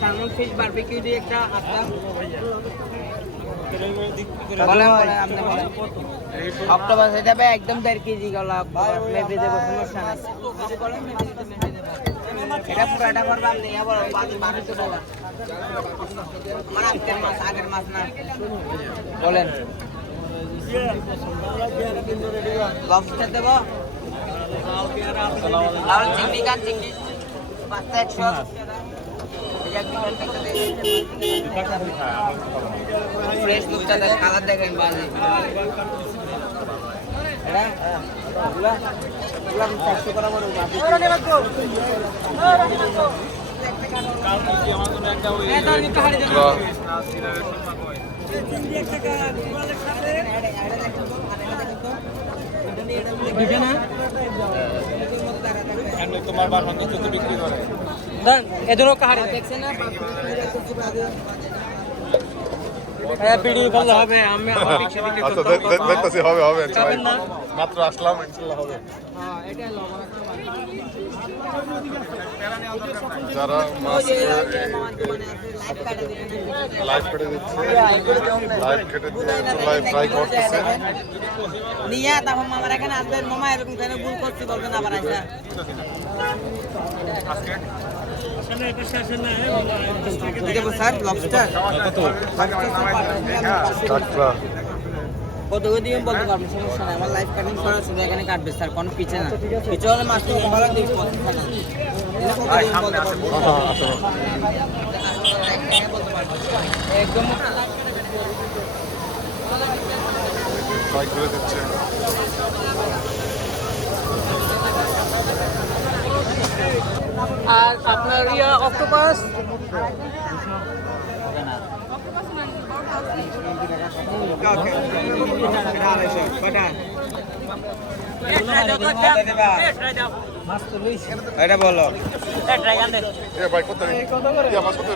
salmon fish barbecue দিয়ে একটা আটটা অক্টোপাস এটা ভাই একদম 1.5 কেজি গলা মেপে দেবো সমস্যা নাই এটা পুরাটা করবা আপনি আবার 1200 টাকা মানে আগের মাছ না বলেন লবস্টার দেবো আর চিংড়ি কান চিংড়ি 500 ফ্রেশ দুধটা দেখ কালার দেখেন বাজে এটা গুলা গুলা 400 করা বড় বাজে কাল কি আমার জন্য একটা ওই চিংড়ি একটা গুলালের সাথে দিবে না আমি তোমার বার মধ্যে কত বিক্রি করে দেন এদেরও কাহারে দেখছেন না হ্যাঁ ভিডিও করলে হবে আমি অপেক্ষা দিকে আচ্ছা দেখতেছি হবে হবে ইনশাআল্লাহ মাত্র আসলাম ইনশাআল্লাহ হবে হ্যাঁ এটা লবণ যারা মাছ লাইভ কেটে দিচ্ছে লাইভ কেটে লাইভ ফ্রাই করতেছে নিয়ে তারপর মামার এখানে আসবেন মামা এরকম কেন ভুল করছি বলবেন আবার আসা স্যার লবস্টার কত দিয়ে বলতে পারবেন সমস্যা নাই আমার লাইফ কাটিং সরাসরি এখানে কাটবে স্যার কোনো পিছে না পিছে হলে মাছ থেকে ভালো দিই একদম ফ্রাই করে দিচ্ছে আর আপনার অক্টোপাস এটা বলো ভাই কত মাছ কত